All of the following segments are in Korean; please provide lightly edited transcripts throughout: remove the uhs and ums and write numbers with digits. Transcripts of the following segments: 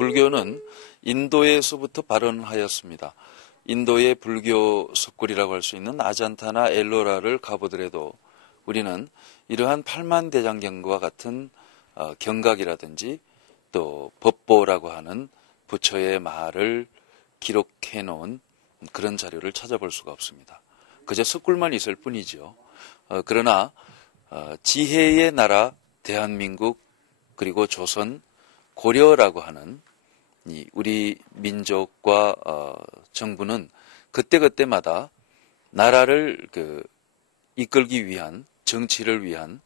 불교는 인도에서부터 발원하였습니다. 인도의 불교 섭골이라고 할 수 있는 아잔타나 엘로라를 가보더라도 우리는 이러한 팔만대장경과 같은 경각이라든지 또 법보라고 하는 부처의 말을 기록해 놓은 그런 자료를 찾아볼 수가 없습니다. 그저 섭골만 있을 뿐이죠. 그러나 지혜의 나라 대한민국 그리고 조선 고려라고 하는 우리 민족과 정부는 그때그때마다 나라를 이끌기 위한 정치를 위한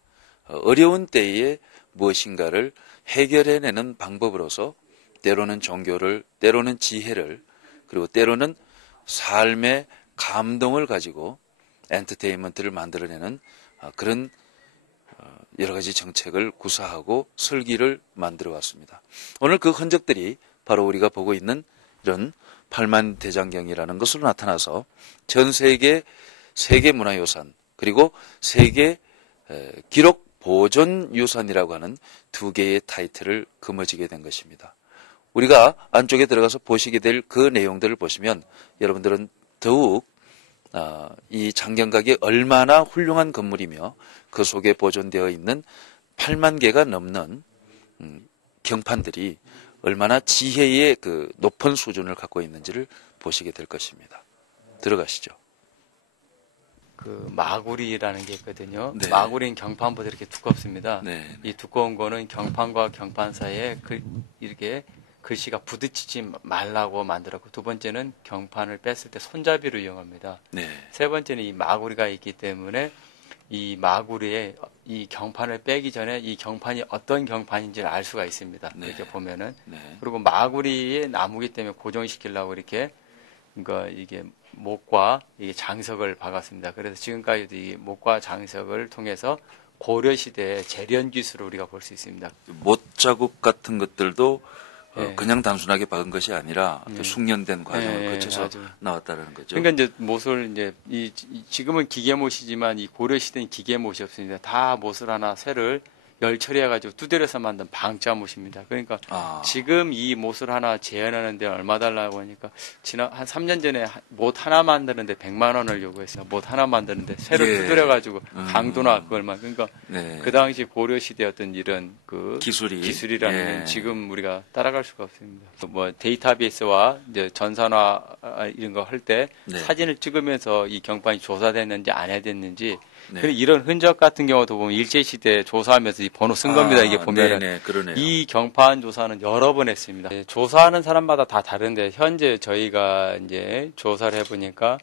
어려운 때에 무엇인가를 해결해내는 방법으로서 때로는 종교를, 때로는 지혜를, 그리고 때로는 삶의 감동을 가지고 엔터테인먼트를 만들어내는 그런 여러 가지 정책을 구사하고 설기를 만들어 왔습니다. 오늘 그 흔적들이 바로 우리가 보고 있는 이런 팔만대장경이라는 것으로 나타나서 전 세계 세계문화유산 그리고 세계 기록 보존 유산이라고 하는 두 개의 타이틀을 거머쥐게 된 것입니다. 우리가 안쪽에 들어가서 보시게 될 그 내용들을 보시면 여러분들은 더욱 이 장경각이 얼마나 훌륭한 건물이며 그 속에 보존되어 있는 8만 개가 넘는 경판들이 얼마나 지혜의 그 높은 수준을 갖고 있는지를 보시게 될 것입니다. 들어가시죠. 그 마구리라는 게 있거든요. 네. 마구리는 경판보다 이렇게 두껍습니다. 네. 이 두꺼운 거는 경판과 경판 사이에 이렇게 글씨가 부딪히지 말라고 만들었고, 두 번째는 경판을 뺐을 때 손잡이로 이용합니다. 네. 세 번째는 이 마구리가 있기 때문에 이 마구리에 이 경판을 빼기 전에 이 경판이 어떤 경판인지를 알 수가 있습니다. 네. 이렇게 보면은. 네. 그리고 마구리의 나무기 때문에 고정시키려고 이렇게 이게 목과 이게 장석을 박았습니다. 그래서 지금까지도 이 목과 장석을 통해서 고려 시대의 재련 기술을 우리가 볼 수 있습니다. 못자국 같은 것들도 네. 그냥 단순하게 박은 것이 아니라 또 숙련된 과정을 네, 거쳐서 아주. 나왔다는 거죠. 그러니까 이제 못을 지금은 기계못이지만 이 고려 시대는 기계못이 없습니다. 다 못을 하나 쇠를 열 처리해가지고 두드려서 만든 방자못입니다. 그러니까 지금 이 못을 하나 재현하는데 얼마 달라고 하니까 지난 한 3년 전에 못 하나 만드는데 100만 원을 요구했어요. 못 하나 만드는데 쇠를 예. 두드려가지고 강도나 그걸만. 그러니까 네. 그 당시 고려 시대 어떤 이런 그 기술이라는 예. 건 지금 우리가 따라갈 수가 없습니다. 뭐 데이터베이스와 이제 전산화 이런 거 할 때 네. 사진을 찍으면서 이 경판이 조사됐는지 안 해됐는지 네. 그리고 이런 흔적 같은 경우도 보면 일제시대 조사하면서 이 번호 쓴 겁니다. 이게 보면은. 네네, 그러네요. 이 경판 조사는 여러 번 했습니다. 조사하는 사람마다 다 다른데 현재 저희가 이제 조사를 해보니까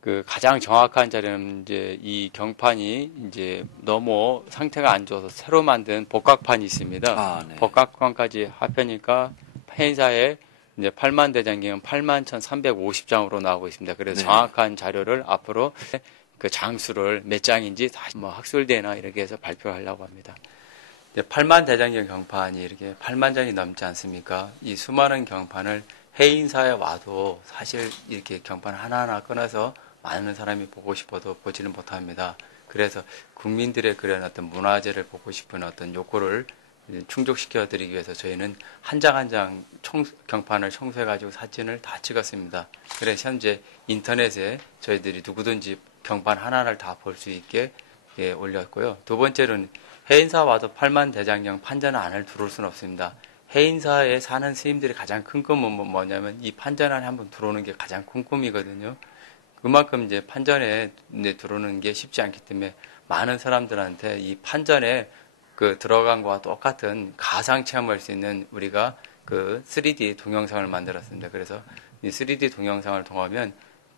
그 가장 정확한 자료는 이제 이 경판이 이제 너무 상태가 안 좋아서 새로 만든 복각판이 있습니다. 네. 복각판까지 합하니까 폐인사에 이제 8만 대장경은 81,350장으로 나오고 있습니다. 그래서 네. 정확한 자료를 앞으로 그 장수를 몇 장인지 다시 뭐 학술대나 이렇게 해서 발표하려고 합니다. 8만 대장경 경판이 이렇게 8만 장이 넘지 않습니까? 이 수많은 경판을 해인사에 와도 사실 이렇게 경판 하나하나 꺼내서 많은 사람이 보고 싶어도 보지는 못합니다. 그래서 국민들의 그런 어떤 문화재를 보고 싶은 어떤 욕구를 충족시켜 드리기 위해서 저희는 한 장 한 장 경판을 청소해가지고 사진을 다 찍었습니다. 그래서 현재 인터넷에 저희들이 누구든지 경판 하나를 다 볼 수 있게 올렸고요. 두 번째로는 해인사 와도 8만 대장경 판전 안을 들어올 수는 없습니다. 해인사에 사는 스님들이 가장 큰 꿈은 뭐냐면 이 판전 안에 한번 들어오는 게 가장 큰 꿈이거든요. 그만큼 이제 판전에 들어오는 게 쉽지 않기 때문에 많은 사람들한테 이 판전에 그 들어간 거와 똑같은 가상 체험할 수 있는 우리가 그 3D 동영상을 만들었습니다. 그래서 이 3D 동영상을 통하면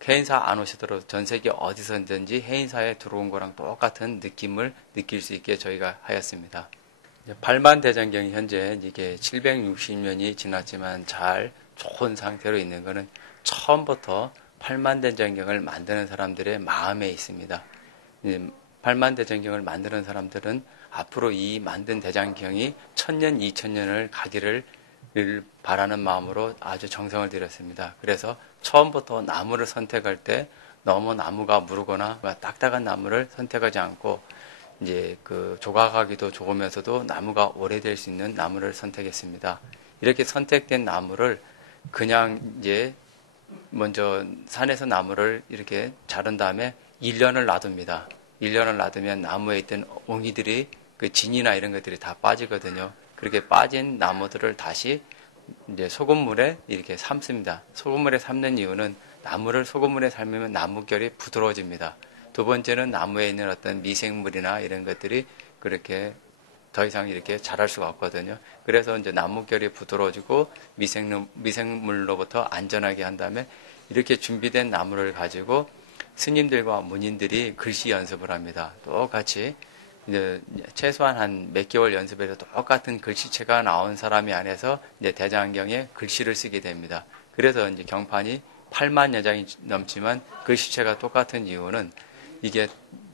해인사 안 오시더라도 전 세계 어디서든지 해인사에 들어온 거랑 똑같은 느낌을 느낄 수 있게 저희가 하였습니다. 8만 대장경이 현재 이게 760년이 지났지만 잘 좋은 상태로 있는 거는 처음부터 8만 대장경을 만드는 사람들의 마음에 있습니다. 8만 대장경을 만드는 사람들은 앞으로 이 만든 대장경이 1000년, 2000년을 가기를 바라는 마음으로 아주 정성을 들였습니다. 그래서 처음부터 나무를 선택할 때 너무 나무가 무르거나 딱딱한 나무를 선택하지 않고 이제 그 조각하기도 좋으면서도 나무가 오래될 수 있는 나무를 선택했습니다. 이렇게 선택된 나무를 그냥 이제 먼저 산에서 나무를 이렇게 자른 다음에 1년을 놔둡니다. 1년을 놔두면 나무에 있던 옹이들이 그 진이나 이런 것들이 다 빠지거든요. 그렇게 빠진 나무들을 다시 이제 소금물에 이렇게 삶습니다. 소금물에 삶는 이유는 나무를 소금물에 삶으면 나무결이 부드러워집니다. 두 번째는 나무에 있는 어떤 미생물이나 이런 것들이 그렇게 더 이상 이렇게 자랄 수가 없거든요. 그래서 이제 나무결이 부드러워지고 미생물로부터 안전하게 한 다음에 이렇게 준비된 나무를 가지고 스님들과 문인들이 글씨 연습을 합니다. 똑같이 이제 최소한 한 몇 개월 연습해서 똑같은 글씨체가 나온 사람이 안에서 이제 대장경에 글씨를 쓰게 됩니다. 그래서 이제 경판이 8만 여장이 넘지만 글씨체가 똑같은 이유는 이게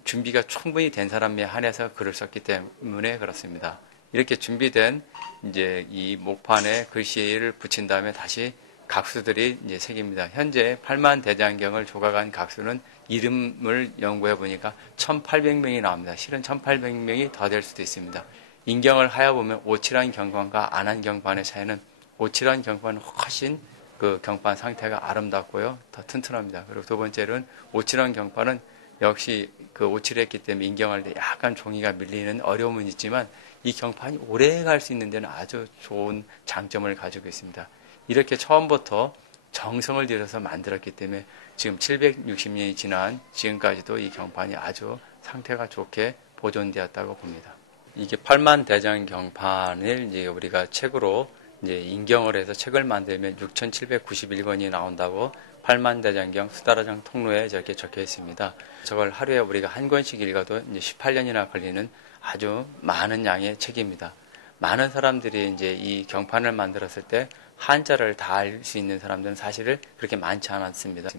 준비가 충분히 된 사람에 한해서 글을 썼기 때문에 그렇습니다. 이렇게 준비된 이제 이 목판에 글씨를 붙인 다음에 다시 각수들이 이제 새깁니다. 현재 8만 대장경을 조각한 각수는 이름을 연구해 보니까 1,800명이 나옵니다. 실은 1,800명이 더 될 수도 있습니다. 인경을 하여 보면 오칠한 경판과 안한 경판의 차이는 오칠한 경판은 훨씬 그 경판 상태가 아름답고요. 더 튼튼합니다. 그리고 두 번째는 오칠한 경판은 역시 그 오칠했기 때문에 인경할 때 약간 종이가 밀리는 어려움은 있지만 이 경판이 오래 갈 수 있는 데는 아주 좋은 장점을 가지고 있습니다. 이렇게 처음부터 정성을 들여서 만들었기 때문에 지금 760년이 지난 지금까지도 이 경판이 아주 상태가 좋게 보존되었다고 봅니다. 이게 8만 대장 경판을 이제 우리가 책으로 이제 인경을 해서 책을 만들면 6,791권이 나온다고 8만 대장경 수다라장 통로에 저렇게 적혀 있습니다. 저걸 하루에 우리가 한 권씩 읽어도 이제 18년이나 걸리는 아주 많은 양의 책입니다. 많은 사람들이 이제 이 경판을 만들었을 때 한자를 다 알 수 있는 사람들은 사실은 그렇게 많지 않았습니다.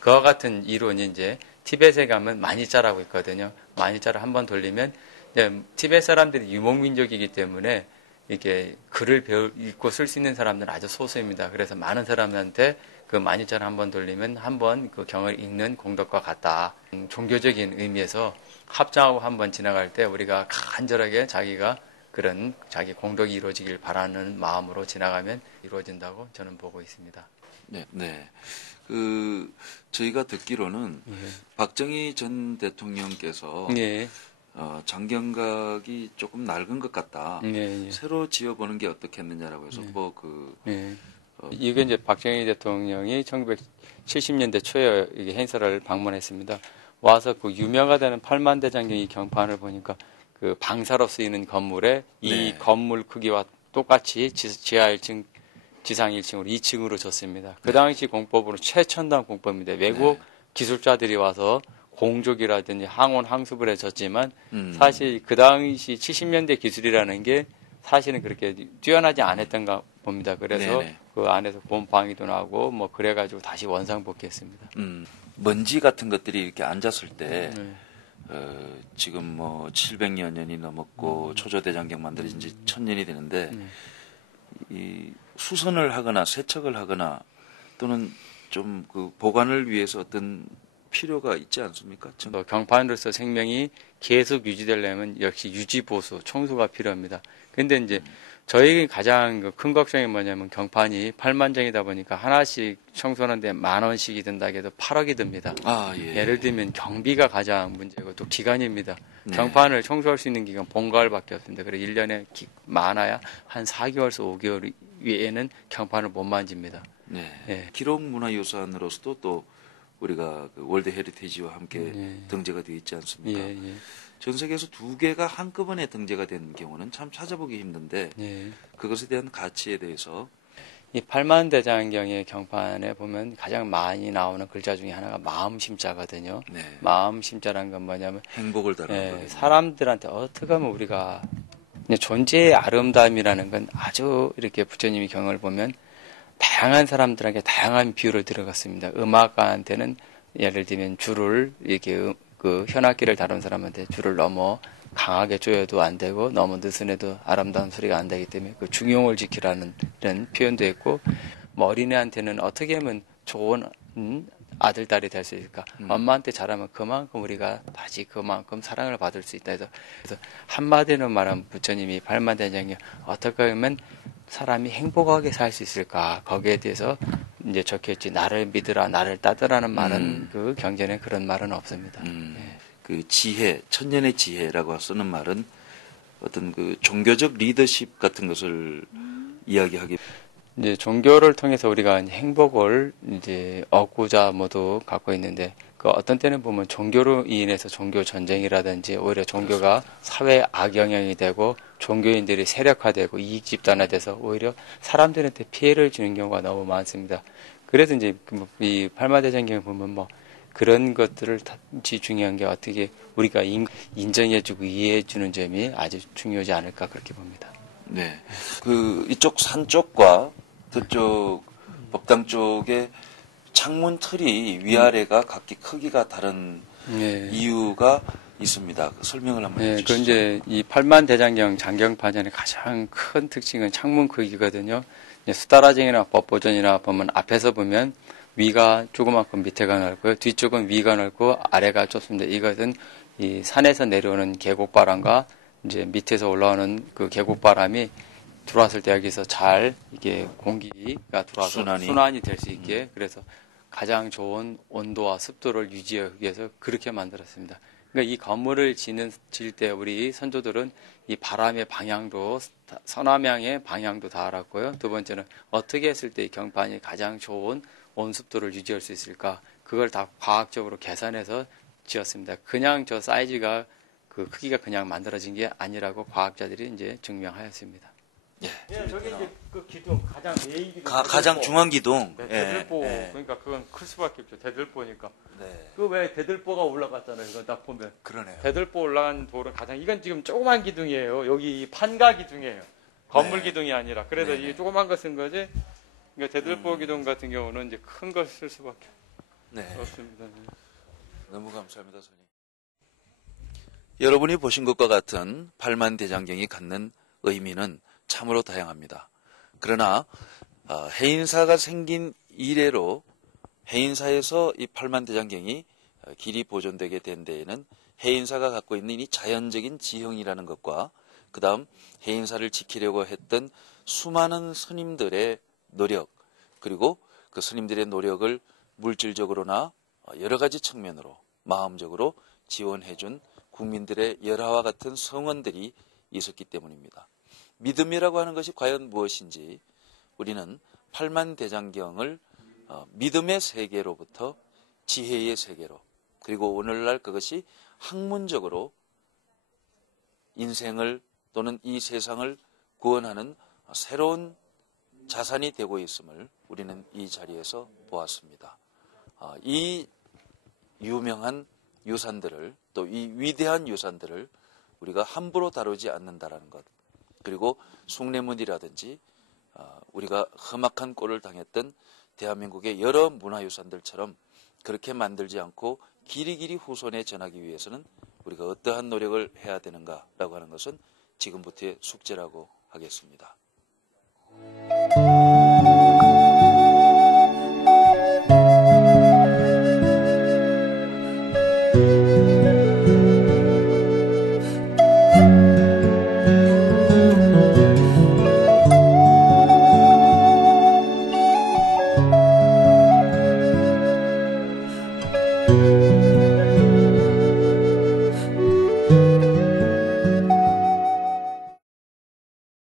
그와 같은 이론이 이제 티벳에 가면 마니자라고 있거든요. 마니자를 한번 돌리면 티벳 사람들이 유목민족이기 때문에 이렇게 글을 읽고 쓸 수 있는 사람들은 아주 소수입니다. 그래서 많은 사람들한테 그 마니자를 한번 돌리면 한번 그 경을 읽는 공덕과 같다. 종교적인 의미에서 합장하고 한번 지나갈 때 우리가 간절하게 자기가 그런 자기 공덕이 이루어지길 바라는 마음으로 지나가면 이루어진다고 저는 보고 있습니다. 네, 네. 저희가 듣기로는 박정희 전 대통령께서 장경각이 조금 낡은 것 같다. 새로 지어보는 게 어떻겠느냐라고 해서 이게 이제 박정희 대통령이 1970년대 초에 이게 행사를 방문했습니다. 와서 그 유명가 되는 8만 대장경이 경판을 보니까 그 방사로 쓰이는 건물에 이 건물 크기와 똑같이 지하 1층, 지상 1층으로 2층으로 졌습니다. 그 당시 공법으로 최첨단 공법입니다. 외국 기술자들이 와서 공족이라든지 항원, 항습을 해줬지만 사실 그 당시 70년대 기술이라는 게 사실은 그렇게 뛰어나지 않았던가 봅니다. 그래서 그 안에서 곰팡이도 나고 뭐 그래가지고 다시 원상복귀했습니다. 먼지 같은 것들이 이렇게 앉았을 때 지금 뭐 700여 년이 넘었고 초조대장경 만들어진 지 1000년이 되는데 이 수선을 하거나 세척을 하거나 또는 좀 그 보관을 위해서 어떤 필요가 있지 않습니까? 경판으로서 생명이 계속 유지되려면 역시 유지 보수, 청소가 필요합니다. 근데 이제 저희 가장 큰 걱정이 뭐냐면 경판이 8만 장이다 보니까 하나씩 청소하는데 10,000원씩이 든다 해도 8억이 듭니다. 예를 들면 경비가 가장 문제고 또 기간입니다. 경판을 청소할 수 있는 기간 봄가을밖에 없습니다. 그래서 1년에 많아야 한 4개월에서 5개월 위에는 경판을 못 만집니다. 기록문화유산으로서도 또 우리가 그 월드 헤리티지와 함께 등재가 되어 있지 않습니까? 전 세계에서 2개가 한꺼번에 등재가 된 경우는 참 찾아보기 힘든데 그것에 대한 가치에 대해서 이 8만 대장경의 경판에 보면 가장 많이 나오는 글자 중에 하나가 마음심자거든요. 마음심자라는 건 뭐냐면 행복을 다루는 거예요. 사람들한테 어떻게 하면 우리가 존재의 아름다움이라는 건 아주 이렇게 부처님이 경을 보면 다양한 사람들에게 다양한 비유를 들어갔습니다. 음악가한테는 예를 들면 줄을 이렇게 그 현악기를 다룬 사람한테 줄을 너무 강하게 조여도 안 되고 너무 느슨해도 아름다운 소리가 안 되기 때문에 그 중용을 지키라는 이런 표현도 있고 뭐 어린애한테는 어떻게 하면 좋은 아들, 딸이 될 수 있을까? 엄마한테 잘하면 그만큼 우리가 다시 그만큼 사랑을 받을 수 있다 해서 그래서 한마디로 말하면 부처님이 8만 대장경 어떻게 하면 사람이 행복하게 살 수 있을까? 거기에 대해서 이제 적혀있지. 나를 믿으라, 나를 따르라는 말은 그 경전에 그런 말은 없습니다. 예. 그 지혜, 천년의 지혜라고 쓰는 말은 어떤 그 종교적 리더십 같은 것을 이야기하기. 이제 종교를 통해서 우리가 행복을 이제 얻고자 모두 갖고 있는데, 그 어떤 때는 보면 종교로 인해서 종교 전쟁이라든지 오히려 종교가 사회에 악영향이 되고 종교인들이 세력화되고 이익 집단화돼서 오히려 사람들한테 피해를 주는 경우가 너무 많습니다. 그래서 이제 이 팔마대장경을 보면 뭐 그런 것들을 중요한 게 어떻게 우리가 인정해주고 이해해주는 점이 아주 중요하지 않을까 그렇게 봅니다. 네, 그 이쪽 산 쪽과 그쪽 법당 쪽에 창문 틀이 위아래가 각기 크기가 다른 이유가 있습니다. 설명을 한번 해주시죠. 그 이제 이 팔만대장경 장경파전의 가장 큰 특징은 창문 크기거든요. 수다라쟁이나 법보전이나 보면 앞에서 보면 위가 조그맣고 밑에가 넓고요. 뒤쪽은 위가 넓고 아래가 좁습니다. 이것은 이 산에서 내려오는 계곡바람과 이제 밑에서 올라오는 그 계곡바람이 들어왔을 때 여기서 잘 이게 공기가 들어와서 순환이 될 수 있게 그래서 가장 좋은 온도와 습도를 유지하기 위해서 그렇게 만들었습니다. 그러니까 이 건물을 지을 때 우리 선조들은 이 바람의 방향도 서남향의 방향도 다 알았고요. 두 번째는 어떻게 했을 때 이 경판이 가장 좋은 온습도를 유지할 수 있을까? 그걸 다 과학적으로 계산해서 지었습니다. 그냥 저 사이즈가 그 크기가 그냥 만들어진 게 아니라고 과학자들이 이제 증명하였습니다. 예. 예, 저기 이제 그 기둥 가장 메인 기둥 가장 중앙 기둥. 네, 대들보. 그러니까 그건 클 수밖에 없죠. 대들보니까. 네. 그 왜 대들보가 올라갔잖아요. 이거 딱 보면. 그러네요. 대들보 올라간 돌은 가장 이건 지금 조그만 기둥이에요. 여기 판가 기둥이에요. 건물 기둥이 아니라. 그래서 이 조그만 거 쓴 거지. 그러니까 대들보 기둥 같은 경우는 이제 큰 걸 쓸 수밖에 없습니다. 너무 감사합니다, 선생님. 여러분이 보신 것과 같은 팔만대장경이 갖는 의미는 참으로 다양합니다. 그러나 해인사가 생긴 이래로 해인사에서 이 팔만대장경이 길이 보존되게 된 데에는 해인사가 갖고 있는 이 자연적인 지형이라는 것과 그 다음 해인사를 지키려고 했던 수많은 스님들의 노력 그리고 그 스님들의 노력을 물질적으로나 여러 가지 측면으로 마음적으로 지원해준 국민들의 열화와 같은 성원들이 있었기 때문입니다. 믿음이라고 하는 것이 과연 무엇인지 우리는 팔만대장경을 믿음의 세계로부터 지혜의 세계로 그리고 오늘날 그것이 학문적으로 인생을 또는 이 세상을 구원하는 새로운 자산이 되고 있음을 우리는 이 자리에서 보았습니다. 이 유명한 유산들을 또 이 위대한 유산들을 우리가 함부로 다루지 않는다라는 것 그리고 숭례문이라든지 우리가 험악한 꼴을 당했던 대한민국의 여러 문화유산들처럼 그렇게 만들지 않고 길이길이 후손에 전하기 위해서는 우리가 어떠한 노력을 해야 되는가라고 하는 것은 지금부터의 숙제라고 하겠습니다.